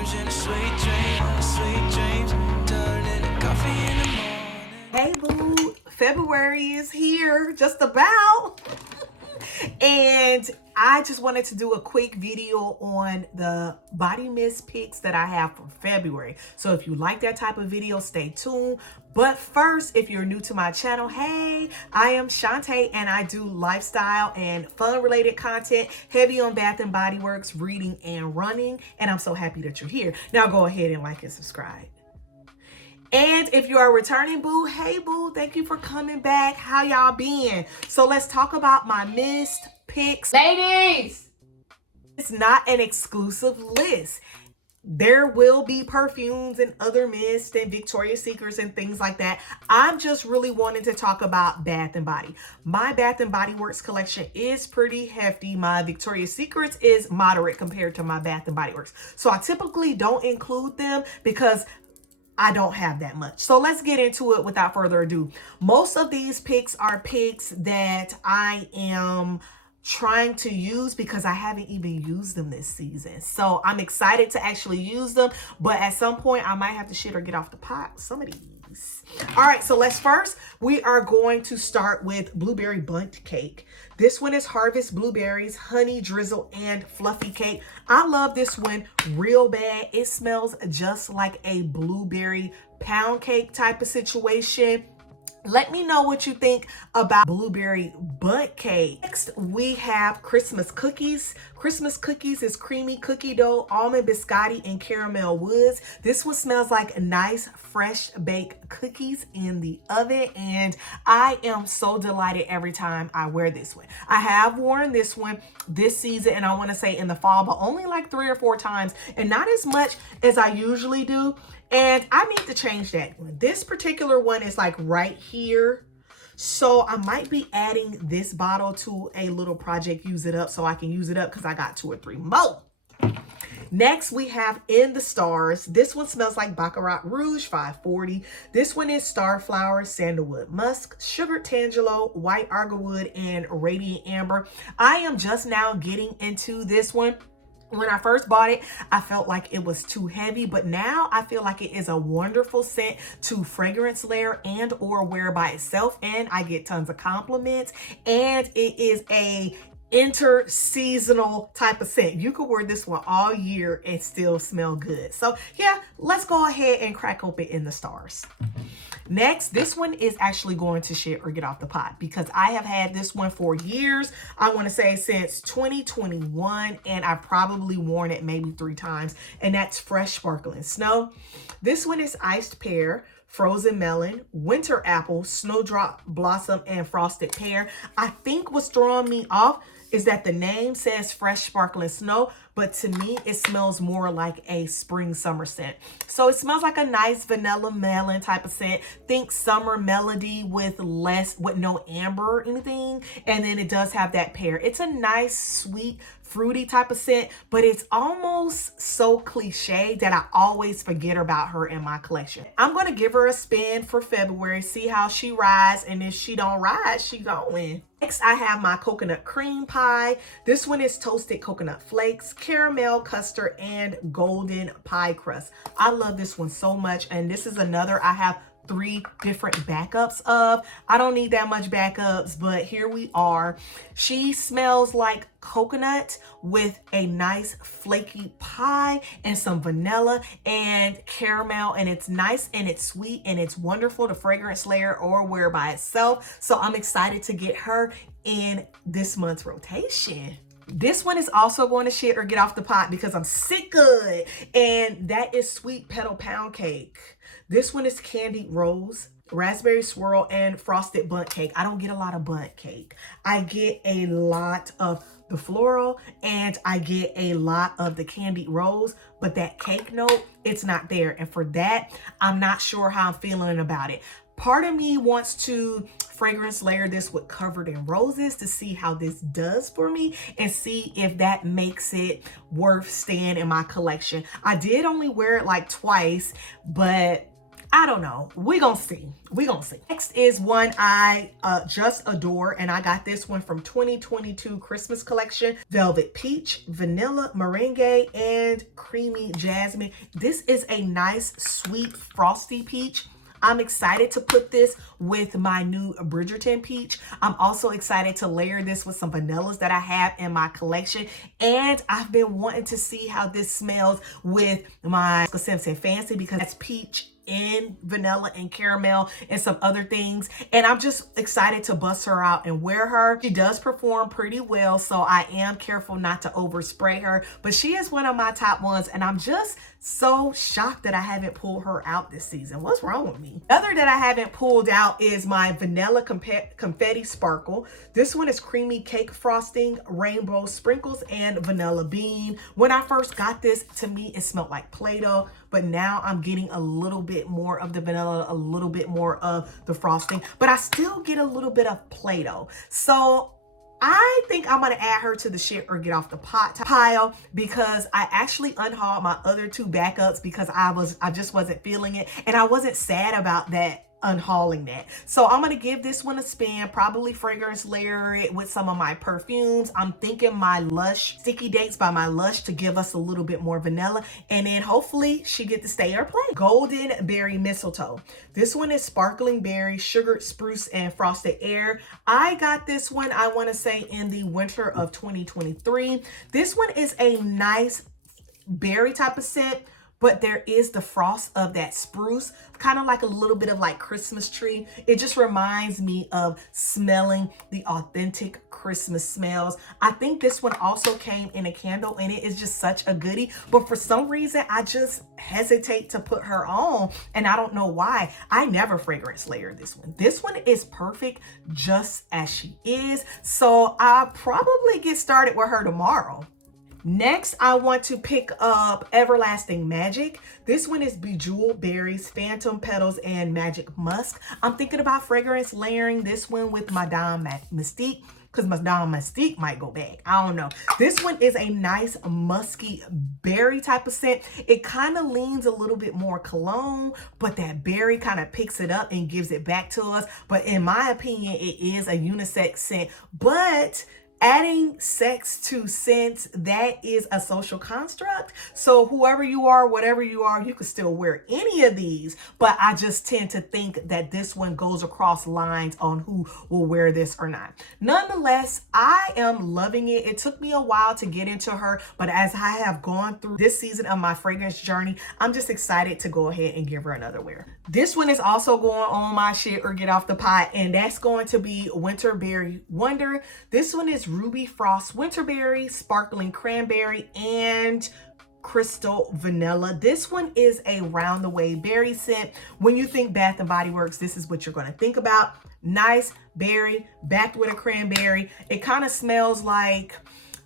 version of sweet dreams, turning to coffee in the morning. Hey boo, February is here, just about. And I just wanted to do a quick video on the body mist picks that I have for February. So if you like that type of video, stay tuned. But first, if you're new to my channel, hey, I am Shantae and I do lifestyle and fun related content, heavy on Bath and Body Works, reading and running. And I'm so happy that you're here. Now go ahead and like and subscribe. And if you are returning boo, hey boo, thank you for coming back. How y'all been? So let's talk about my mist picks. Ladies! It's not an exclusive list. There will be perfumes and other mists and Victoria's Secrets and things like that. I'm just really wanting to talk about Bath and Body. My Bath and Body Works collection is pretty hefty. My Victoria's Secrets is moderate compared to my Bath and Body Works. So I typically don't include them because I don't have that much. So let's get into it without further ado. Most of these picks are picks that I am trying to use because I haven't even used them this season. So I'm excited to actually use them, but at some point I might have to shit or get off the pot with some of these. All right, so we are going to start with Blueberry Bundt Cake. This one is Harvest Blueberries, Honey Drizzle, and Fluffy Cake. I love this one real bad. It smells just like a blueberry pound cake type of situation. Let me know what you think about Blueberry Bundt Cake. Next, we have Christmas Cookies. Christmas Cookies is creamy cookie dough, almond biscotti, and caramel woods. This one smells like nice, fresh baked cookies in the oven, and I am so delighted every time I wear this one. I have worn this one this season, and I want to say in the fall, but only like 3 or 4 times, and not as much as I usually do. And I need to change that one. This particular one is like right here. So I might be adding this bottle to a little project, use it up, so I can use it up because I got 2 or 3 more. Next, we have In the Stars. This one smells like Baccarat Rouge 540. This one is Starflower, Sandalwood Musk, Sugared Tangelo, White Argwood, and Radiant Amber. I am just now getting into this one. When I first bought it, I felt like it was too heavy, but now I feel like it is a wonderful scent to fragrance layer and or wear by itself, and I get tons of compliments, and it is a inter-seasonal type of scent. You could wear this one all year and still smell good. So yeah, let's go ahead and crack open In the Stars. Next, this one is actually going to shit or get off the pot because I have had this one for years. I want to say since 2021, and I've probably worn it maybe 3 times, and that's Fresh Sparkling Snow. This one is Iced Pear, Frozen Melon, Winter Apple, Snowdrop Blossom, and Frosted Pear. I think what's throwing me off is that the name says Fresh Sparkling Snow, but to me, it smells more like a spring summer scent. So it smells like a nice vanilla melon type of scent. Think summer melody with no amber or anything. And then it does have that pear. It's a nice, sweet, fruity type of scent, but it's almost so cliche that I always forget about her in my collection. I'm going to give her a spin for February, see how she rides, and if she don't ride, she gonna win. Next, I have my coconut cream pie. This one is toasted coconut flakes, caramel custard, and golden pie crust. I love this one so much, and this is another I have 3 different backups of. I don't need that much backups, but here we are. She smells like coconut with a nice flaky pie and some vanilla and caramel, and it's nice and it's sweet and it's wonderful to fragrance layer or wear by itself. So I'm excited to get her in this month's rotation. This one is also going to shit or get off the pot because I'm sick of it, and that is Sweet Petal Pound Cake. This one is Candied Rose, Raspberry Swirl, and Frosted Bundt Cake. I don't get a lot of bundt cake. I get a lot of the floral and I get a lot of the Candied Rose, but that cake note, it's not there. And for that, I'm not sure how I'm feeling about it. Part of me wants to fragrance layer this with Covered in Roses to see how this does for me and see if that makes it worth staying in my collection. I did only wear it like twice, but I don't know. We gonna see. We gonna see. Next is one I just adore, and I got this one from 2022 Christmas collection. Velvet Peach, Vanilla Meringue, and Creamy Jasmine. This is a nice, sweet, frosty peach. I'm excited to put this with my new Bridgerton peach. I'm also excited to layer this with some vanillas that I have in my collection. And I've been wanting to see how this smells with my Simpson Fancy, because that's peach and vanilla and caramel and some other things. And I'm just excited to bust her out and wear her. She does perform pretty well, so I am careful not to overspray her, but she is one of my top ones, and I'm just so shocked that I haven't pulled her out this season. What's wrong with me? The other that I haven't pulled out is my Vanilla Confetti Sparkle. This one is creamy cake frosting, rainbow sprinkles, and vanilla bean. When I first got this, to me, it smelled like Play-Doh, but now I'm getting a little bit more of the vanilla, a little bit more of the frosting, but I still get a little bit of Play-Doh. So I think I'm gonna add her to the shit or get off the pot pile, because I actually unhauled my other two backups because I just wasn't feeling it, and I wasn't sad about that, unhauling that. So I'm gonna give this one a spin, probably fragrance layer it with some of my perfumes. I'm thinking my Lush Sticky Dates by my Lush to give us a little bit more vanilla, and then hopefully she get to stay or play. Golden Berry Mistletoe. This one is sparkling berry, sugared spruce, and frosted air. I got this one, I want to say, in the winter of 2023. This one is a nice berry type of scent, but there is the frost of that spruce, kind of like a little bit of like Christmas tree. It just reminds me of smelling the authentic Christmas smells. I think this one also came in a candle, and it is just such a goodie, but for some reason I just hesitate to put her on, and I don't know why. I never fragrance layer this one. This one is perfect just as she is, so I'll probably get started with her tomorrow. Next, I want to pick up Everlasting Magic. This one is Bejeweled Berries, Phantom Petals, and Magic Musk. I'm thinking about fragrance layering this one with Madame Mystique, because Madame Mystique might go bad. I don't know. This one is a nice musky berry type of scent. It kind of leans a little bit more cologne, but that berry kind of picks it up and gives it back to us. But in my opinion, it is a unisex scent, but adding sex to scents, that is a social construct. So whoever you are, whatever you are, you can still wear any of these. But I just tend to think that this one goes across lines on who will wear this or not. Nonetheless, I am loving it. It took me a while to get into her, but as I have gone through this season of my fragrance journey, I'm just excited to go ahead and give her another wear. This one is also going on my shit or get off the pot, and that's going to be Winterberry Wonder. This one is Ruby Frost Winterberry, Sparkling Cranberry, and Crystal Vanilla. This one is a round the way berry scent. When you think Bath and Body Works, this is what you're going to think about. Nice berry backed with a cranberry. It kind of smells like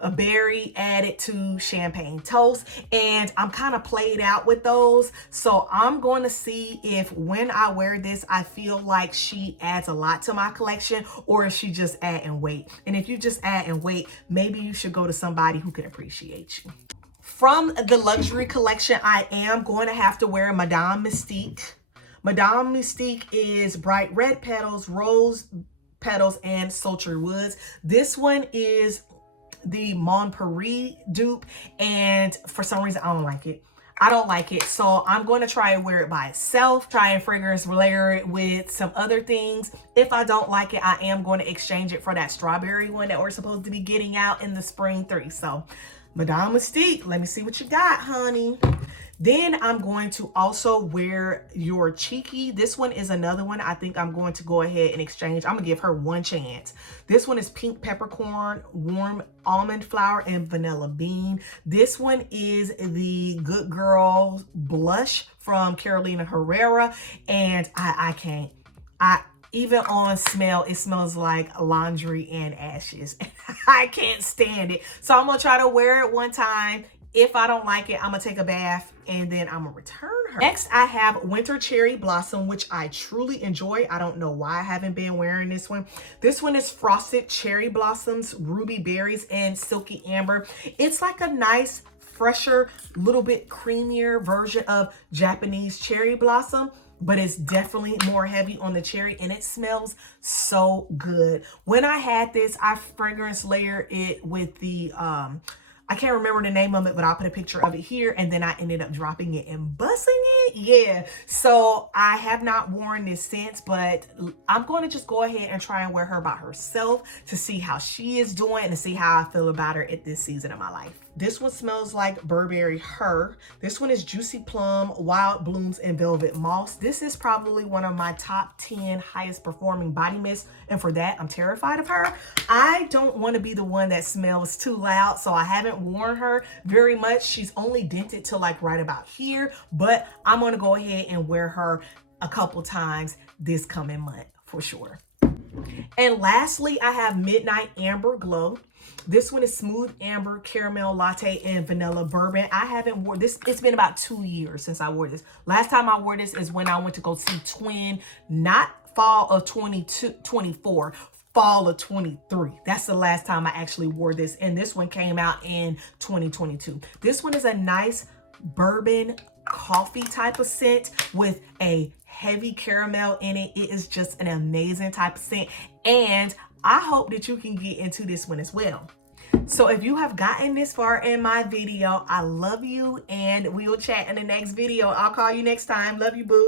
a berry added to champagne toast, and I'm kind of played out with those, so I'm going to see if when I wear this I feel like she adds a lot to my collection, or if she just add and wait. And if you just add and wait, maybe you should go to somebody who can appreciate you. From the luxury collection, I am going to have to wear Madame Mystique. Madame Mystique is Bright Red Petals, Rose Petals, and Sultry Woods. This one is the Mon Paris dupe, and for some reason I don't like it. I don't like it, so I'm going to try and wear it by itself, try and fragrance layer it with some other things. If I don't like it, I am going to exchange it for that strawberry one that we're supposed to be getting out in the spring 3. So Madame Mystique, let me see what you got, honey. Then I'm going to also wear Your Cheeky. This one is another one I think I'm going to go ahead and exchange. I'm gonna give her one chance. This one is Pink Peppercorn, Warm Almond Flower, and Vanilla Bean. This one is the Good Girl Blush from Carolina Herrera, and I can't. Even on smell, it smells like laundry and ashes. I can't stand it. So I'm gonna try to wear it one time. If I don't like it, I'm gonna take a bath and then I'm gonna return her. Next, I have Winter Cherry Blossom, which I truly enjoy. I don't know why I haven't been wearing this one. This one is Frosted Cherry Blossoms, Ruby Berries, and Silky Amber. It's like a nice, fresher, little bit creamier version of Japanese Cherry Blossom. but it's definitely more heavy on the cherry, and it smells so good. When I had this, I fragrance layered it with the I can't remember the name of it, but I'll put a picture of it here, and then I ended up dropping it and bussing it. Yeah, so I have not worn this since, but I'm going to just go ahead and try and wear her by herself to see how she is doing and to see how I feel about her at this season of my life. This one smells like Burberry Her. This one is Juicy Plum, Wild Blooms, and Velvet Moss. This is probably one of my top 10 highest performing body mists, and for that, I'm terrified of her. I don't want to be the one that smells too loud, so I haven't worn her very much. She's only dented to like right about here, but I'm going to go ahead and wear her a couple times this coming month for sure. And lastly, I have Midnight Amber Glow. This one is Smooth Amber, Caramel Latte, and Vanilla Bourbon. I haven't worn this. It's been about 2 years since I wore this. Last time I wore this is when I went to go see Twin, not fall of 2024, fall of 23. That's the last time I actually wore this. And this one came out in 2022. This one is a nice bourbon coffee type of scent with a heavy caramel in it. It is just an amazing type of scent, and I hope that you can get into this one as well. So if you have gotten this far in my video, I love you, and we will chat in the next video. I'll call you next time. Love you, boo.